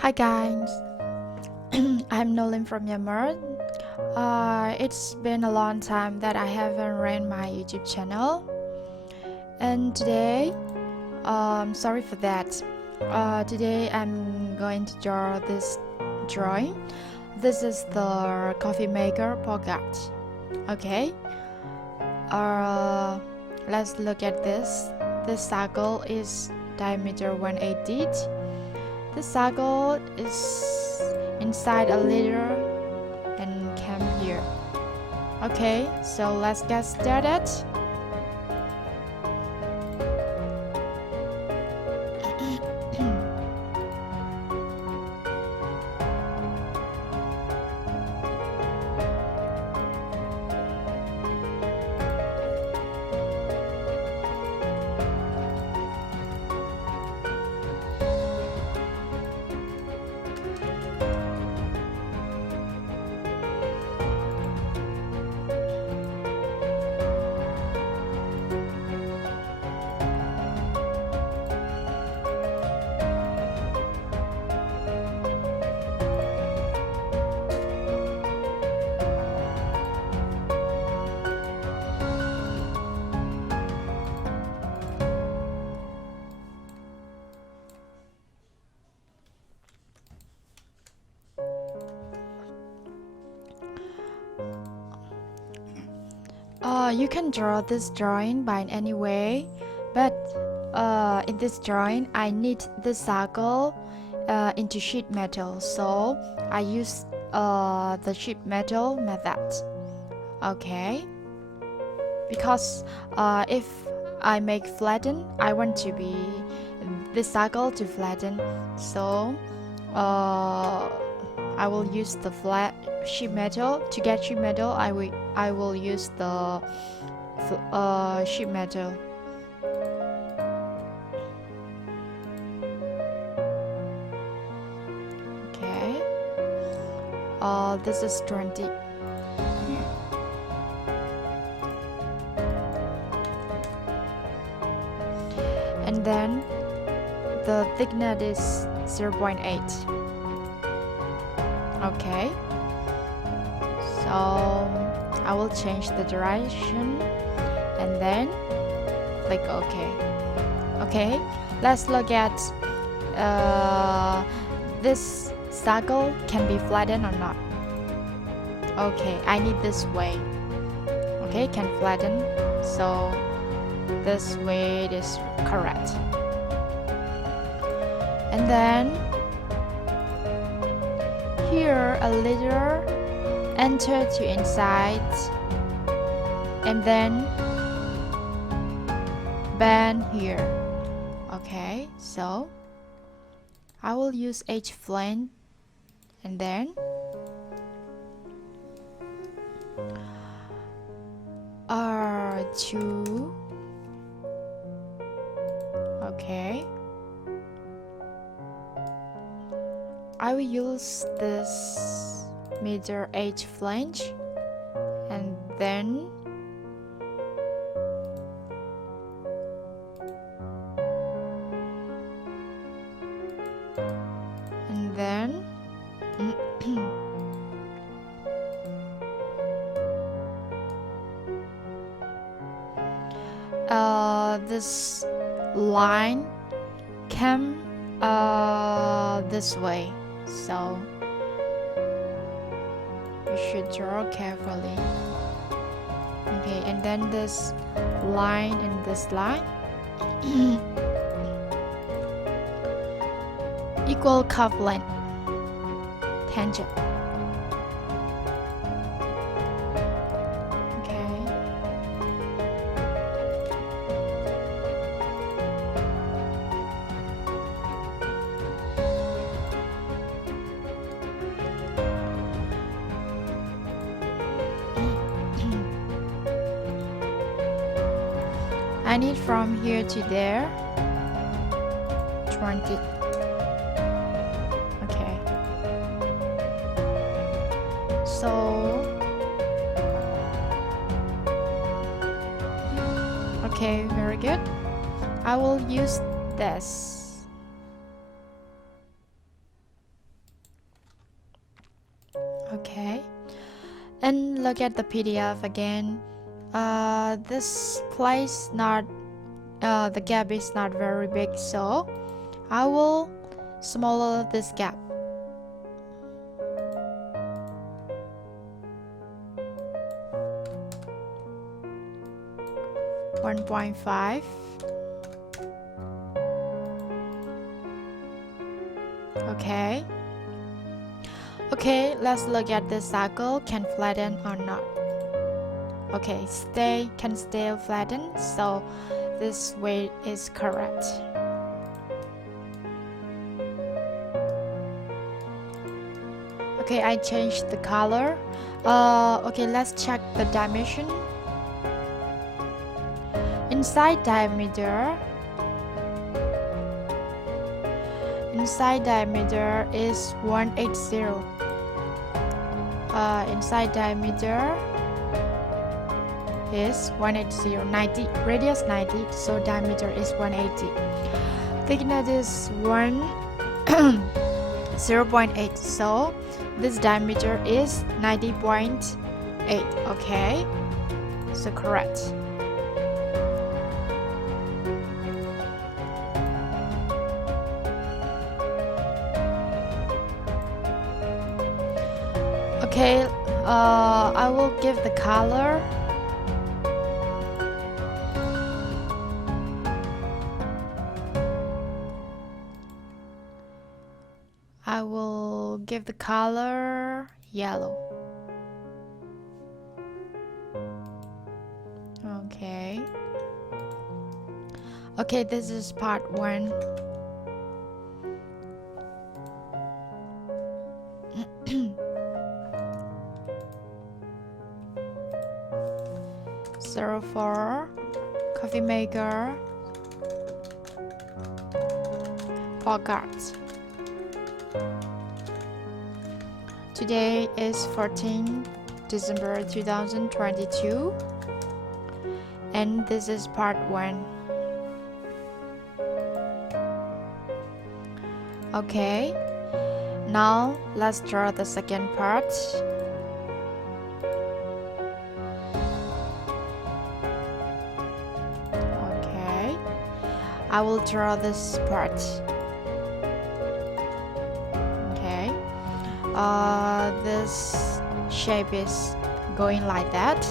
Hi guys, I'm Nolan from Myanmar. It's been a long time that I haven't ran my YouTube channel, and today, sorry for that. Today I'm going to draw this drawing. This is the coffee maker pocket. Okay. Uh, let's look at this. This circle is diameter 180. The circle is inside a letter and came here. Okay, so let's get started. You can draw this drawing by any way, but in this drawing I need the circle into sheet metal, so I use the sheet metal method. Okay, because if I make flatten, I want to be this circle to flatten, so I will use the flat sheet metal. To get sheet metal, I will use the sheet metal. Okay. This is 20. And then the thickness is 0.8. Okay, so I will change the direction and then click OK. Okay, let's look at this circle can be flattened or not. Okay, I need this way. Okay, can flatten, so this way is correct. And then here a letter enter to inside and then bend here. Okay, so I will use H flank and then R2. Okay, I will use this meter H flange and then this line came this way, so you should draw carefully. Okay, and then this line and this line equal curve length tangent. I need from here to there 20. Okay, so okay, very good. I will use this Okay, and look at the PDF again. This place not the gap is not very big, so I will smaller this gap. $1.5. Okay. Okay, let's look at the circle can flatten or not. Okay, can stay flattened, so this way is correct. Okay, I changed the color. Okay, let's check the dimension. Inside diameter is 180. Inside diameter is 180, 90, radius 90, so diameter is 180. Thickness is 0.8, so this diameter is 90.8. Okay, so correct. Okay, I will give the color. I will give the color yellow. Okay. Okay, this is part 1. Zero 04 coffee maker, 4 cards. Today is 14 December 2022, and this is part 1. Okay, now let's draw the second part. Okay, I will draw this part. Okay, this shape is going like that,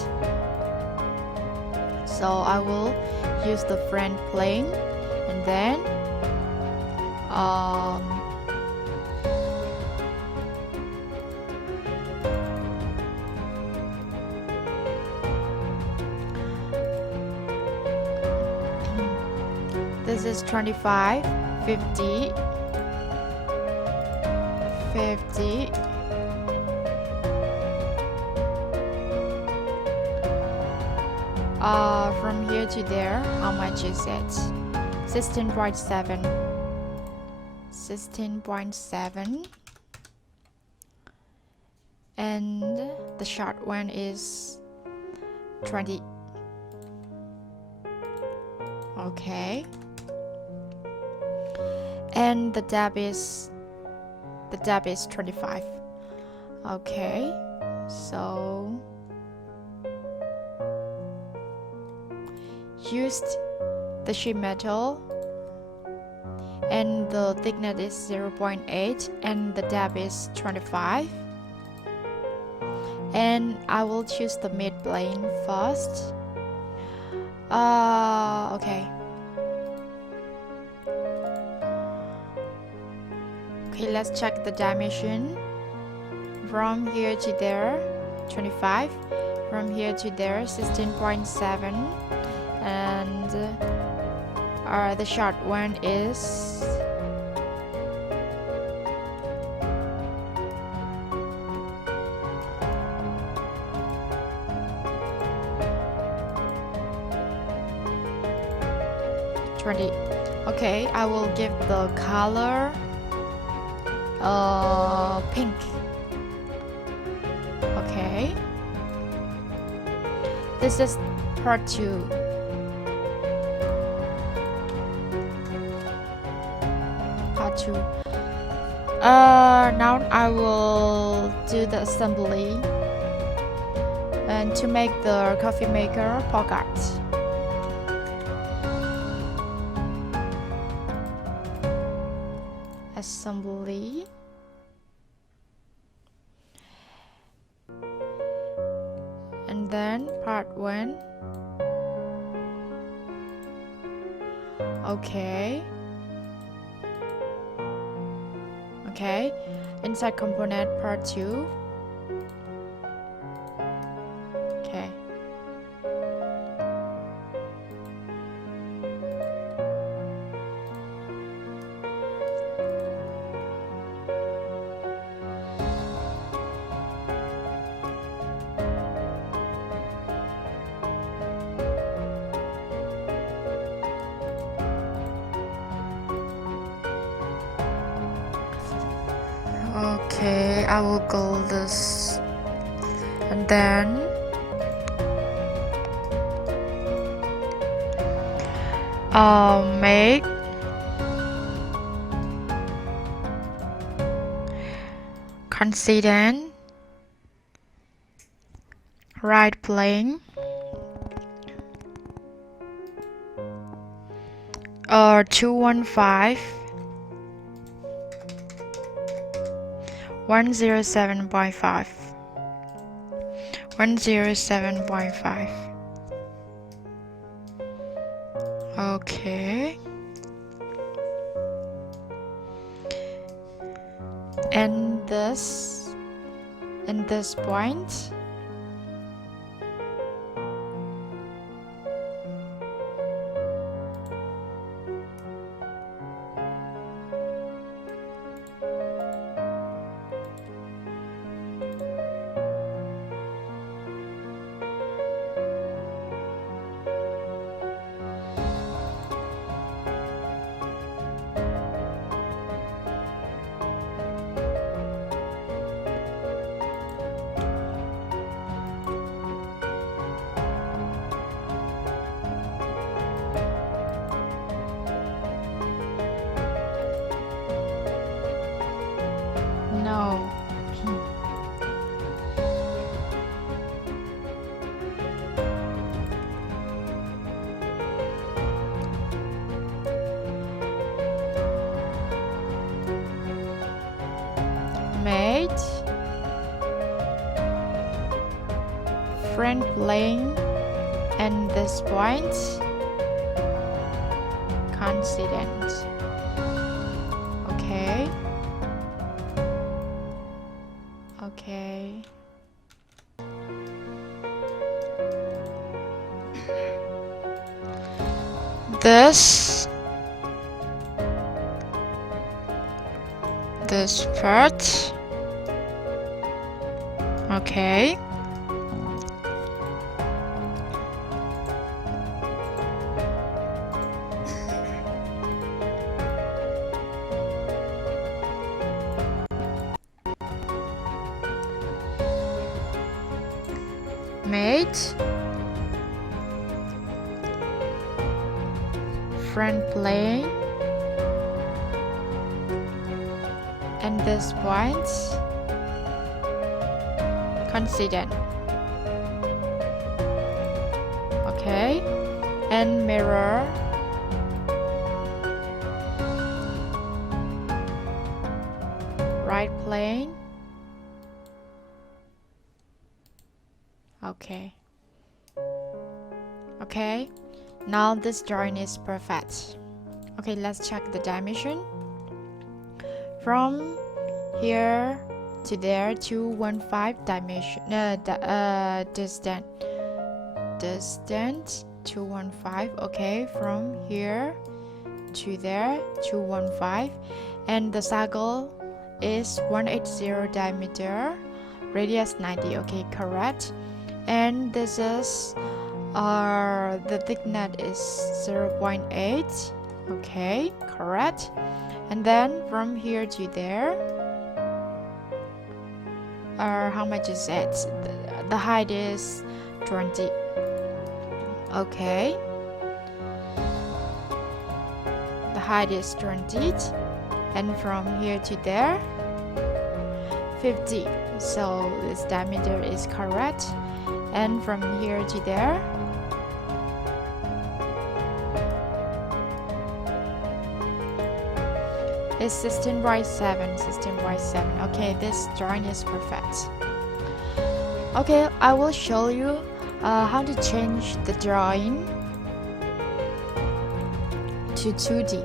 so I will use the front plane, and then this is 25, 50, 50, from here to there, how much is it? 16.7. 16.7, and the short one is 20. Okay, and the depth is 25. Okay, so used the sheet metal, and the thickness is 0.8 and the depth is 25, and I will choose the mid plane first. Okay, let's check the dimension. From here to there, 25. From here to there, 16.7, and the short one is 20. Okay, I will give the color pink. Okay, this is part 2. Part 2. Now I will do the assembly and to make the coffee maker pocket. Assembly. And then part 1. Okay. Inside component part 2. Okay. Okay, I will glue this and then make consistent right plane or 215 107.5 107.5. Okay, and this point no. Made front plane and this point consistent. Okay. This part. Okay. Made front plane and this point consistent. Okay, and mirror right plane. Okay, now this drawing is perfect. Okay, let's check the dimension. From here to there, 215 dimension. Distance 215. Okay, from here to there, 215, and the circle is 180 diameter, radius 90. Okay, correct. And this is the thickness is 0.8. Okay, correct. And then from here to there, how much is it? The height is 20. Okay, the height is 20. and from here to there 50, so this diameter is correct. And from here to there is 16.7. Okay, this drawing is perfect. Okay, I will show you how to change the drawing to 2D.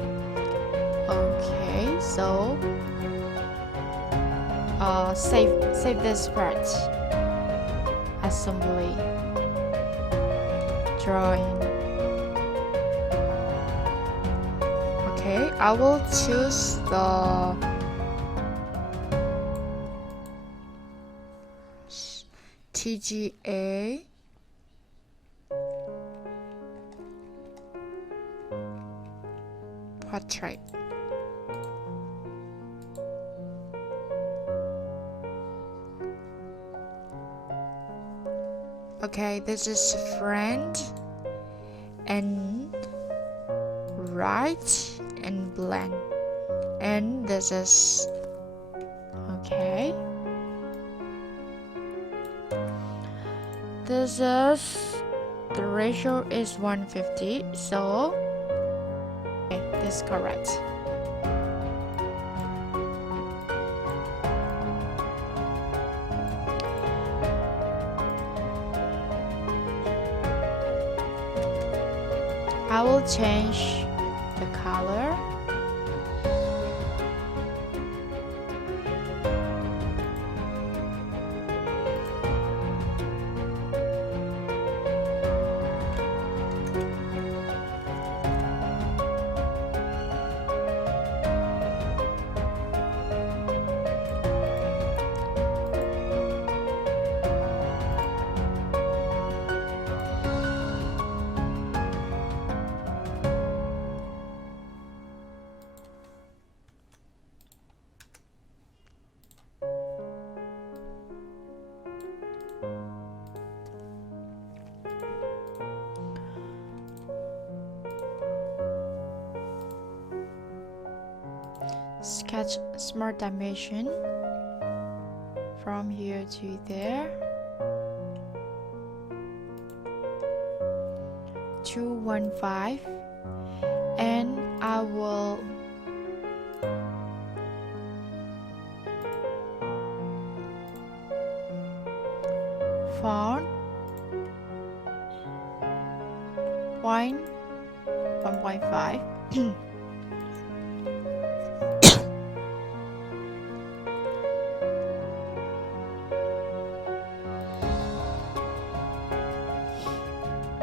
Okay, so save this part. Assembly, drawing. Okay, I will choose the TGA portrait. Okay, this is front and right and blend, and this is okay. This is the ratio is 150, so okay, this is correct. I will change the color. Sketch smart dimension from here to there, 215, and I will font 1.5.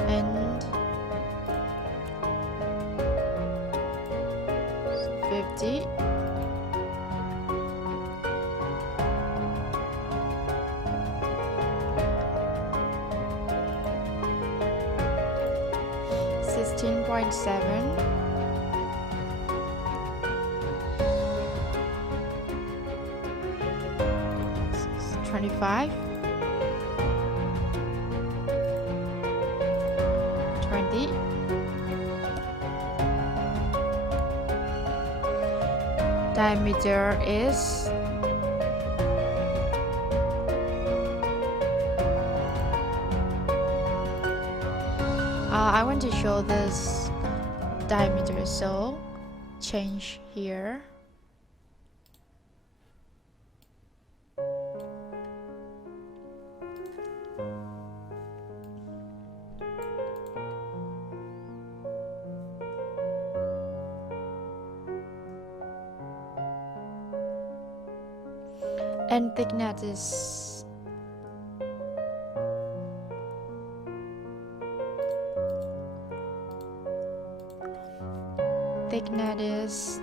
And 50, .7, 25, 20, diameter is I want to show this diameter, so change here. And thickness is thickness is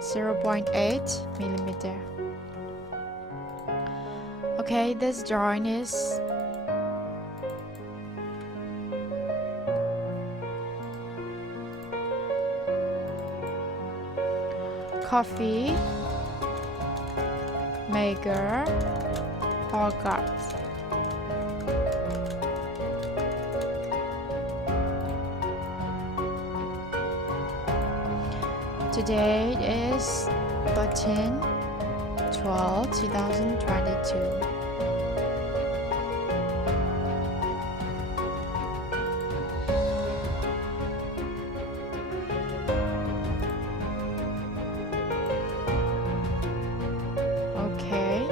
0.8 millimeter. Okay, this drawing is coffee maker or cups. Today is 13/12/2022. Okay,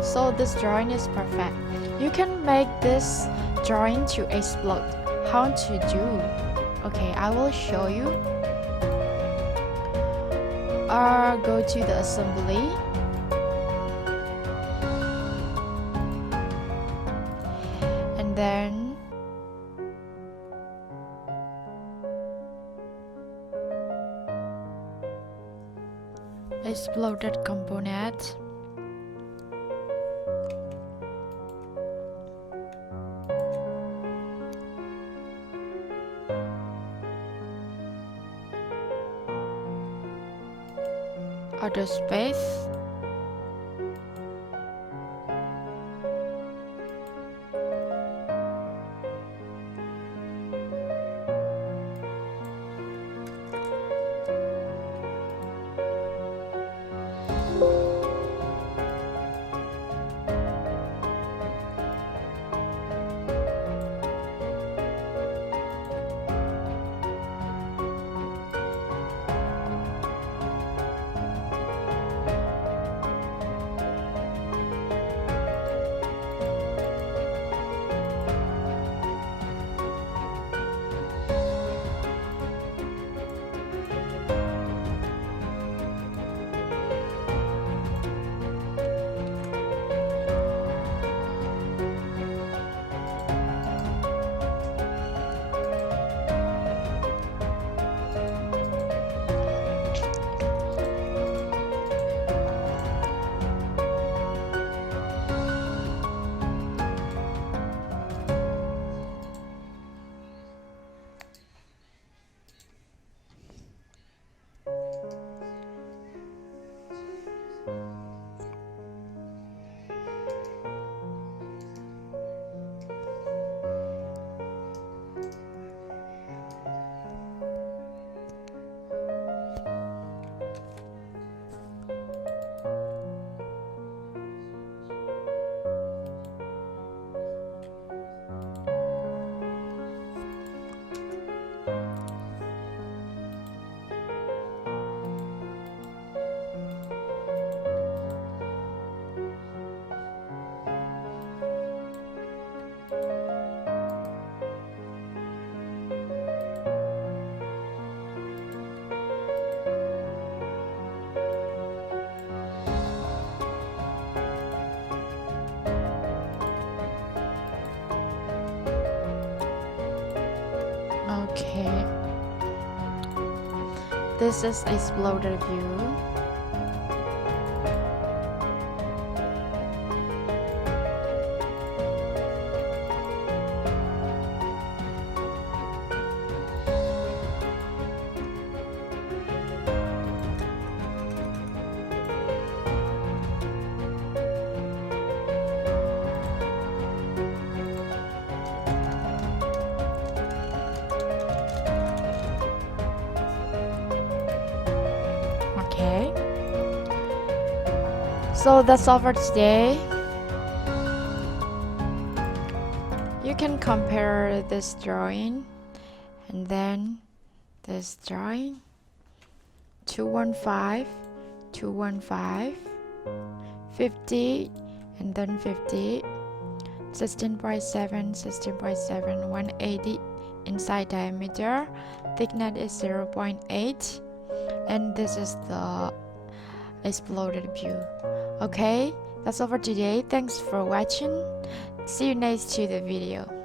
so this drawing is perfect. You can make this drawing to explode. How to do? Okay, I will show you. Go to the assembly. And then exploded component. Other space. Okay, this is exploded view. Okay, so that's all for today. You can compare this drawing and then this drawing. 215, 215, 50, and then 50, 16.7, 16.7, 180 inside diameter, thickness is 0.8, and this is the exploded view. Okay, that's all for today. Thanks for watching. See you next to the video.